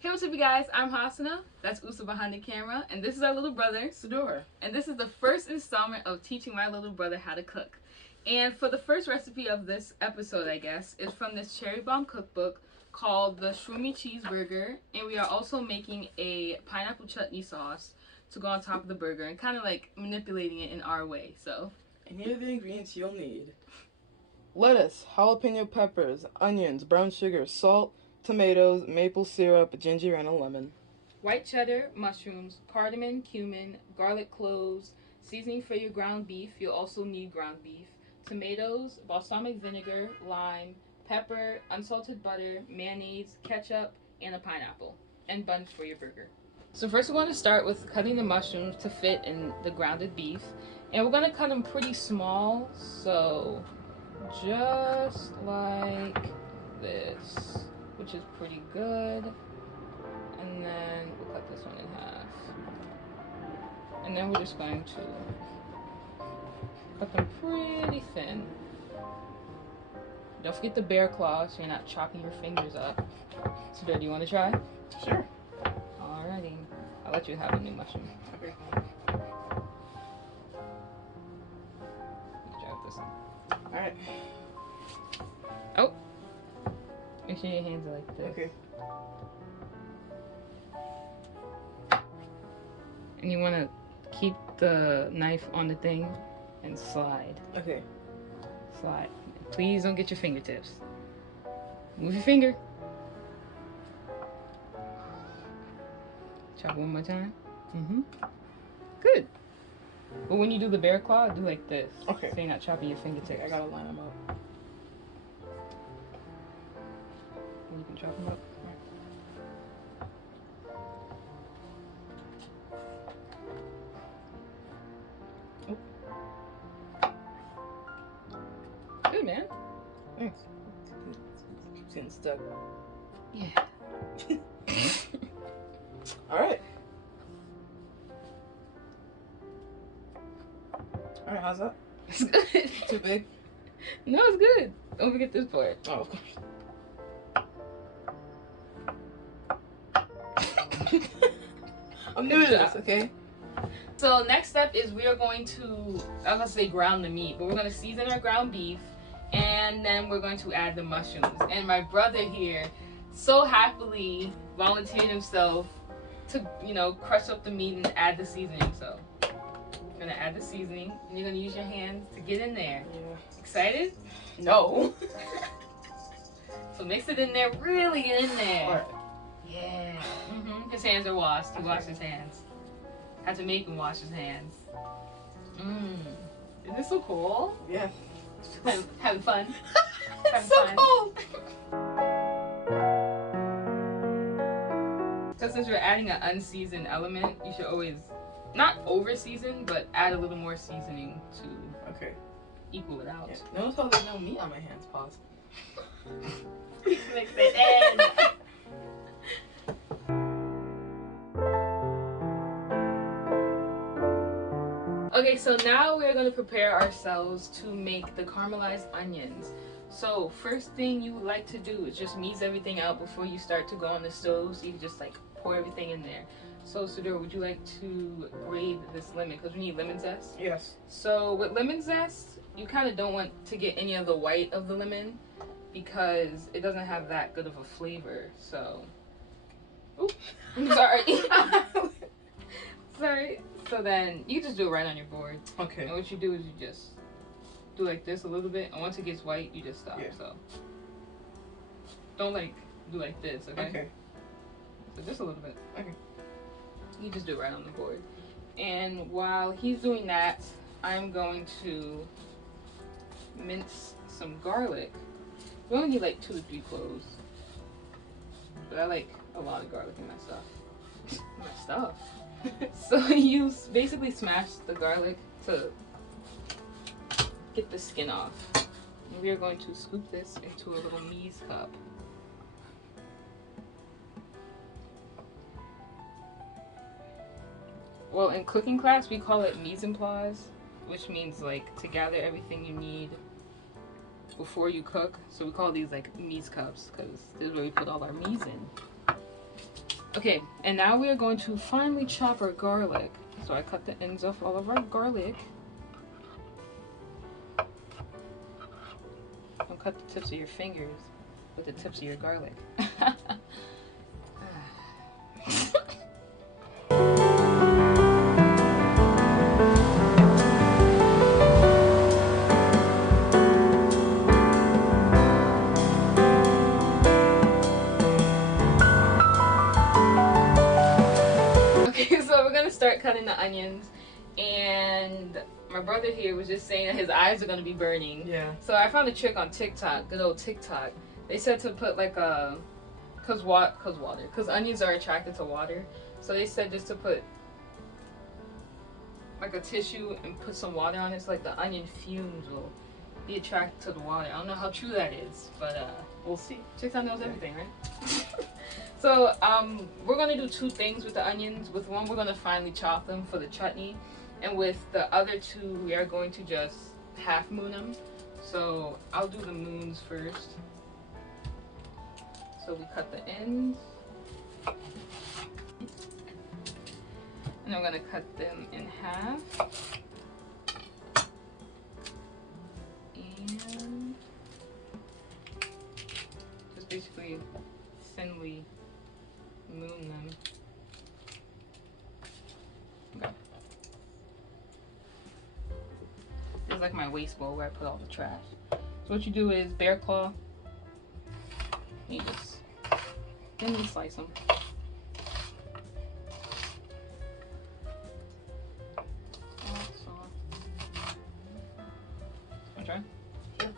Hey, what's up, you guys? I'm Haswaa. That's Usa behind the camera, and this is our little brother, Sadora. And this is the first installment of teaching my little brother how to cook. And for the first recipe of this episode, I guess, is from this cherry bomb cookbook called the SHROOMY Cheeseburger. And we are also making a pineapple chutney sauce to go on top of the burger and kind of like manipulating it in our way. So, and here are the ingredients you'll need: lettuce, jalapeno peppers, onions, brown sugar, salt, tomatoes, maple syrup, ginger, and a lemon. White cheddar, mushrooms, cardamom, cumin, garlic cloves, seasoning for your ground beef. You'll also need ground beef. Tomatoes, balsamic vinegar, lime, pepper, unsalted butter, mayonnaise, ketchup, and a pineapple. And buns for your burger. So first we're going to start with cutting the mushrooms to fit in the grounded beef. And we're going to cut them pretty small, so just like this, which is pretty good. And then we'll cut this one in half. And then we're just going to cut them pretty thin. Don't forget the bear claw so you're not chopping your fingers up. So, Bear, do you want to try? Sure. Alrighty. I'll let you have a new mushroom. Okay. Let's try with this one. Alright. Oh! Make sure your hands are like this. Okay. And you want to keep the knife on the thing and slide. Okay. Slide. Please don't get your fingertips. Move your finger. Chop one more time. Good. But when you do the bear claw, do like this. Okay. So you're not chopping your fingertips. Okay, I gotta line them up. And you can chop them up. Good, man. Thanks. It's getting stuck. Yeah. Alright. Alright, how's that? It's good. Too big? No, it's good. Don't forget this part. Oh, of course. I'm new to this, okay? So next step is we are going to, I was going to say ground the meat, but we're going to season our ground beef, and then we're going to add the mushrooms. And my brother here so happily volunteered himself to, you know, crush up the meat and add the seasoning. So you're going to add the seasoning, and you're going to use your hands to get in there. Yeah. Excited? No. So mix it in there, really get in there. Alright. Yeah. His hands are washed. He washed his hands. Had to make him wash his hands. Isn't this so cool? Yeah. Having fun. It's so cold. So since we're adding an unseasoned element, you should always, not over season, but add a little more seasoning to equal it out. Yeah. Notice how there's no meat on my hands, pause. Mix it in. Okay, so now we're going to prepare ourselves to make the caramelized onions. So first thing you would like to do is just mix everything out before you start to go on the stove, so you can just like pour everything in there. So Sador, would you like to grate this lemon? Because we need lemon zest. Yes. So with lemon zest, you kind of don't want to get any of the white of the lemon because it doesn't have that good of a flavor. So, oops, I'm sorry. Sorry. So then you just do it right on your board. Okay. And what you do is you just do like this a little bit, and once it gets white, you just stop. Yeah. So don't like do like this, okay? Okay. So just a little bit. Okay. You just do it right on the board. And while he's doing that, I'm going to mince some garlic. We only need like 2 to 3 cloves, but I like a lot of garlic in my stuff. So you basically smash the garlic to get the skin off. And we are going to scoop this into a little mise cup. Well, in cooking class we call it mise en place, which means like to gather everything you need before you cook. So we call these like mise cups because this is where we put all our mise in. Okay, and now we are going to finely chop our garlic. So I cut the ends off all of our garlic. Don't cut the tips of your fingers with the tips of your garlic. Start cutting the onions, and my brother here was just saying that his eyes are going to be burning. Yeah. So I found a trick on TikTok, good old TikTok. They said to put like cause onions are attracted to water. So they said just to put like a tissue and put some water on it, so like the onion fumes will be attracted to the water. I don't know how true that is, but we'll see. TikTok knows everything, right? So we're gonna do two things with the onions. With one, we're gonna finely chop them for the chutney, and with the other two, we are going to just half moon them. So I'll do the moons first. So we cut the ends, and I'm gonna cut them in half, and just basically thinly moon them. Okay. This is like my waste bowl where I put all the trash. So what you do is bear claw. You just thinly slice them. Try. Sure.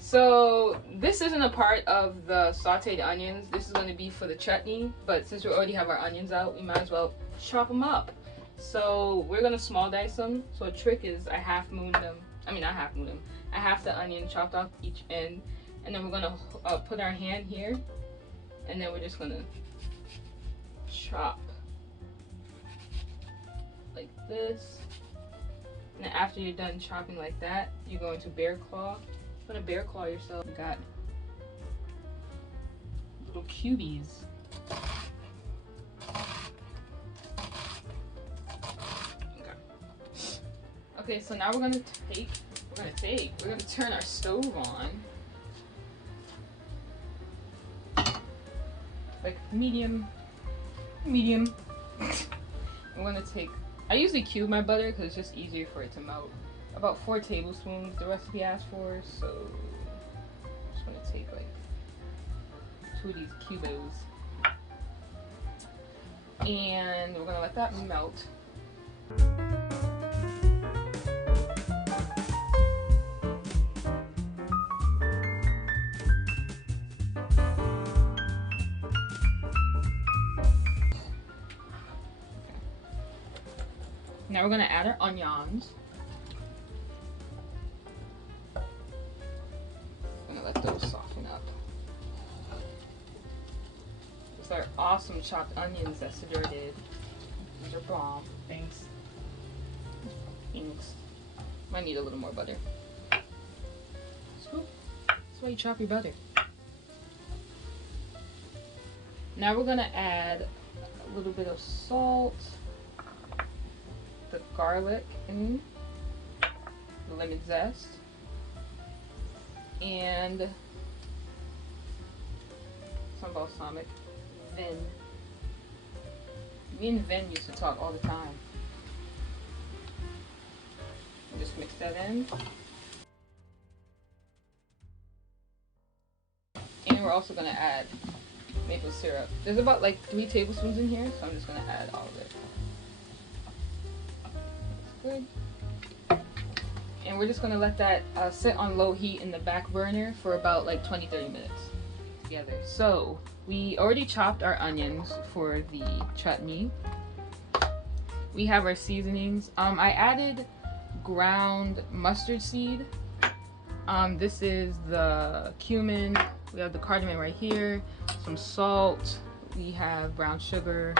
So this isn't a part of the sauteed onions. This is going to be for the chutney, but since we already have our onions out, we might as well chop them up. So we're going to small dice them. So a trick is I half moon them. I mean, not half moon them. I half the onion, chopped off each end, and then we're going to put our hand here, and then we're just going to chop like this. And then after you're done chopping like that, you're going to bear claw. You're going to bear claw yourself. You got little cubies. Okay, so now we're gonna turn our stove on. Like medium. I'm gonna take, I usually cube my butter because it's just easier for it to melt. About 4 tablespoons the recipe asks for, so I'm just gonna take like 2 of these cubos. And we're gonna let that melt. Now we're gonna add our onions. Gonna let those soften up. These are awesome chopped onions that Sidor did. These are bomb. Thanks. Thanks. Might need a little more butter. Swoop. That's why you chop your butter. Now we're gonna add a little bit of salt, the garlic, and the lemon zest, and some balsamic. Vin. Me and Vin used to talk all the time. And just mix that in. And we're also going to add maple syrup. There's about like 3 tablespoons in here, so I'm just going to add all of it. That's good. And we're just going to let that sit on low heat in the back burner for about like 20-30 minutes together. So we already chopped our onions for the chutney. We have our seasonings. I added ground mustard seed. This is the cumin. We have the cardamom right here. Some salt. We have brown sugar.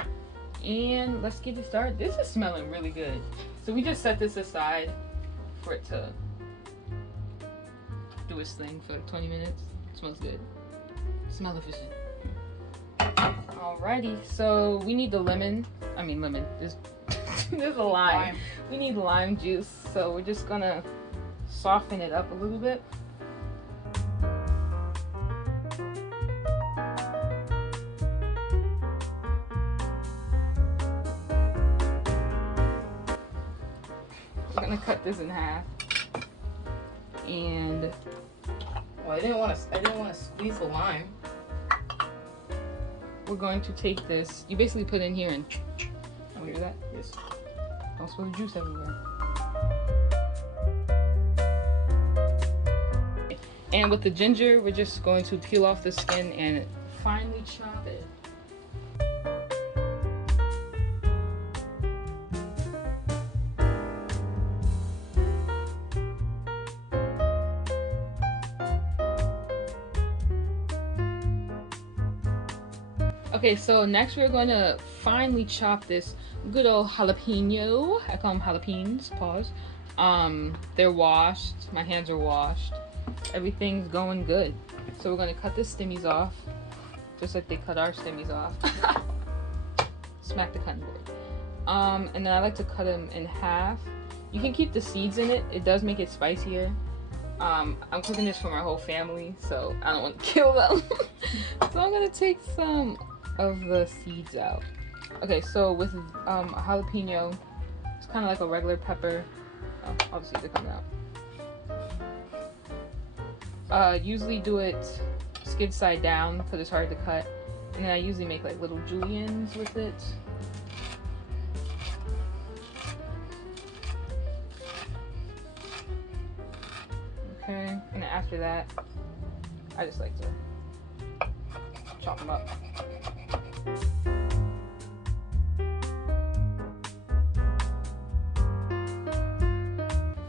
And let's get it started. This is smelling really good. So we just set this aside for it to do its thing for like 20 minutes. It smells good. Smell efficient. Alrighty, so we need the lemon. I mean lemon. There's a lime. We need lime juice, so we're just gonna soften it up a little bit. We're gonna cut this in half, and well, I didn't want to squeeze the lime. We're going to take this. You basically put it in here and. Oh, you do that? Yes. Don't spill the juice everywhere. And with the ginger, we're just going to peel off the skin and finely chop it. Okay, so next we're going to finely chop this good old jalapeno. I call them jalapenos, pause. They're washed. My hands are washed. Everything's going good. So we're going to cut the stemmies off, just like they cut our stemmies off. Smack the cutting board. And then I like to cut them in half. You can keep the seeds in it. It does make it spicier. I'm cooking this for my whole family, so I don't want to kill them. So I'm going to take some of the seeds out. Okay, so with a jalapeno, it's kind of like a regular pepper. Oh, all the seeds are coming out. Usually do it skid side down because it's hard to cut, and then I usually make like little juliennes with it. Okay, and then after that, I just like to chop them up.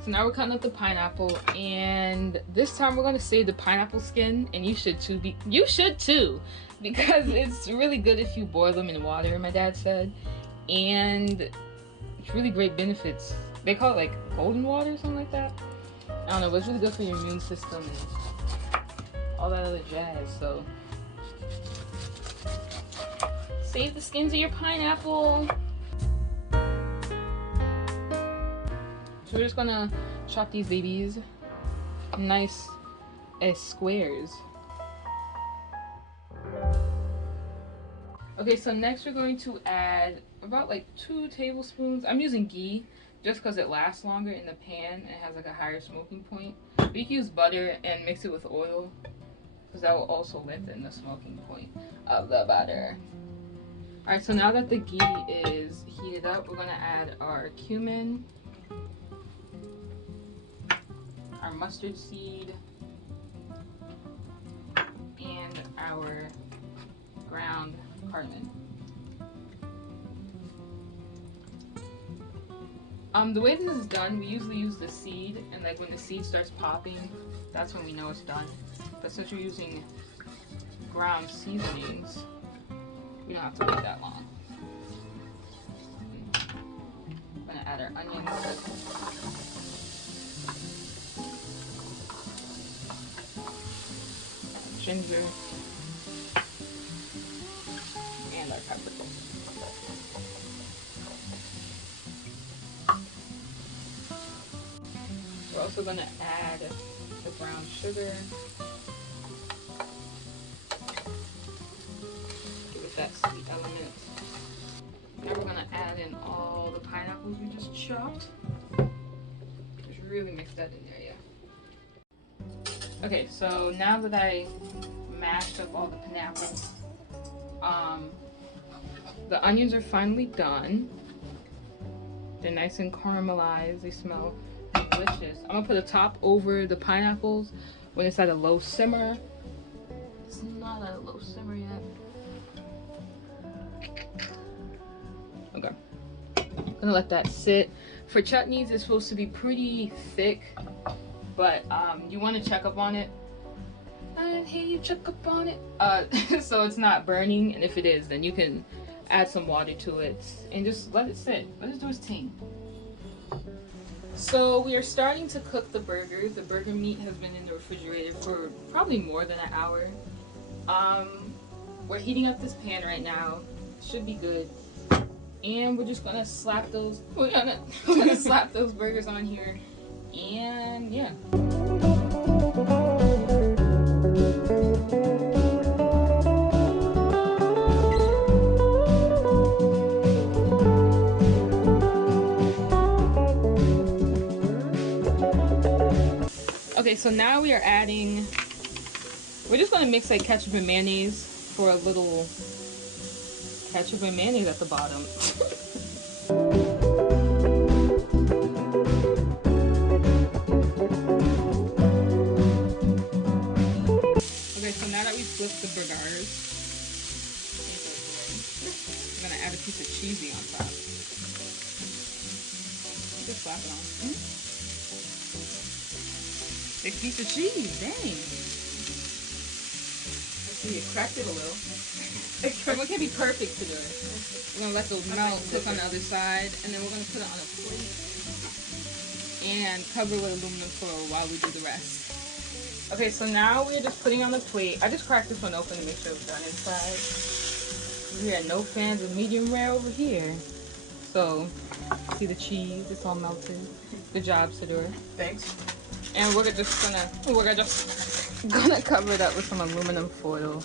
So now we're cutting up the pineapple, and this time we're gonna save the pineapple skin, and you should too, because it's really good if you boil them in water, my dad said, and it's really great benefits. They call it like golden water or something like that. I don't know, but it's really good for your immune system and all that other jazz. So save the skins of your pineapple. So we're just gonna chop these babies nice as squares. Okay, so next we're going to add about like 2 tablespoons. I'm using ghee just because it lasts longer in the pan and it has like a higher smoking point. But you can use butter and mix it with oil because that will also lengthen the smoking point of the butter. Alright, so now that the ghee is heated up, we're gonna add our cumin, our mustard seed, and our ground cardamom. The way this is done, we usually use the seed, and like when the seed starts popping, that's when we know it's done. But since we're using ground seasonings, we don't have to wait that long. I'm gonna add our onions. Ginger, and our pepper. We're also going to add the brown sugar. Give it that sweet element. Now we're going to add in all the pineapples we just chopped. Just really mix that in there, yeah. Okay, so now that I mashed up all the pineapple, the onions are finally done. They're nice and caramelized. They smell delicious. I'm gonna put a top over the pineapples when it's at a low simmer. It's not at a low simmer yet. Okay. Gonna let that sit. For chutneys, it's supposed to be pretty thick, but you want to check up on it. And hey, you check up on it. So it's not burning, and if it is, then you can add some water to it and just let it sit. Let it do its thing. So we are starting to cook the burgers. The burger meat has been in the refrigerator for probably more than an hour. We're heating up this pan right now. Should be good. And we're just gonna slap those. We're gonna slap those burgers on here, and yeah. Okay, so now we are adding. We're just gonna mix like ketchup and mayonnaise for a little ketchup and mayonnaise at the bottom. Okay, so now that we flipped the burgers, I'm gonna add a piece of cheesy on top. Just slap it on. Big piece of cheese, dang. Let's see, it cracked it a little. It can't be perfect to do it. We're gonna let those melt, cook on the other side, and then we're gonna put it on a plate and cover with aluminum foil while we do the rest. Okay, so now we're just putting on the plate. I just cracked this one open to make sure it's done inside. We are no fans of medium rare over here. So, see the cheese, it's all melted. Good job, Sadura. Thanks. And we're just gonna cover it up with some aluminum foil.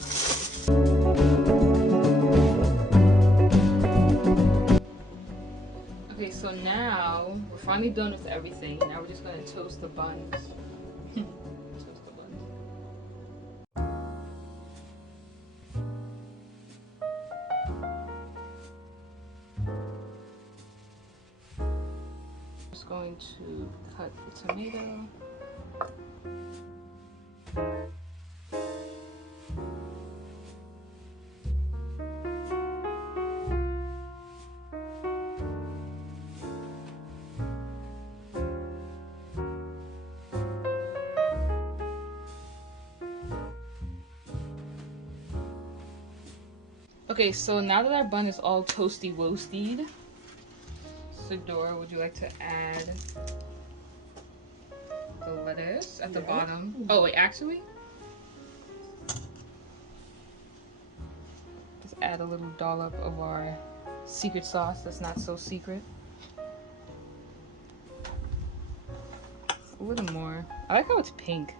Okay, so now we're finally done with everything. Now we're just gonna toast the buns. Toast the buns. Just going to cut the tomato. Okay, so now that our bun is all toasty woasted, Sadora, would you like to add the lettuce at the bottom? Oh wait, actually, let's add a little dollop of our secret sauce that's not so secret. A little more. I like how it's pink.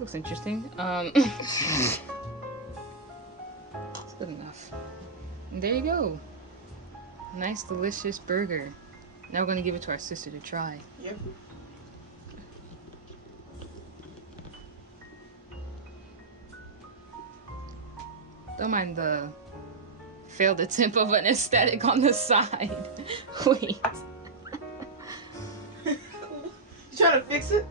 Looks interesting. It's good enough. And there you go. Nice, delicious burger. Now we're gonna give it to our sister to try. Yep. Don't mind the failed attempt of an aesthetic on the side. Wait. You trying to fix it?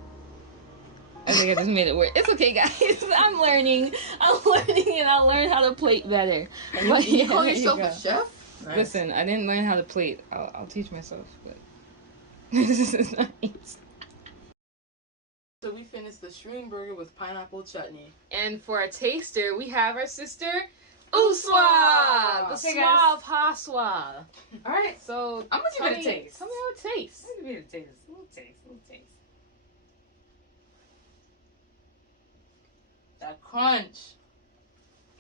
I think I just made it work. It's okay, guys. I'm learning, and I'll learn how to plate better. But you call yourself a chef? Nice. Listen, I didn't learn how to plate. I'll teach myself, but this is nice. So we finished the shroom burger with pineapple chutney. And for our taster, we have our sister, Haswaa! The Swaa of Haswaa. Alright, so I'm gonna give it a taste. Tell me how it tastes. I'm gonna give it a taste. A little taste. That crunch.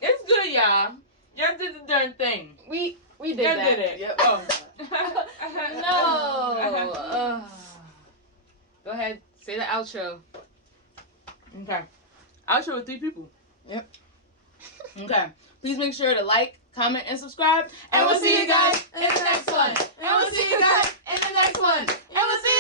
It's good, y'all. Y'all did the darn thing. We did y'all that. Did it. Yep. Oh. No. Go ahead. Say the outro. Okay. Outro with 3 people. Yep. Okay. Please make sure to like, comment, and subscribe. And we'll see you guys in the next one. And we'll see you guys in the next one. And we'll see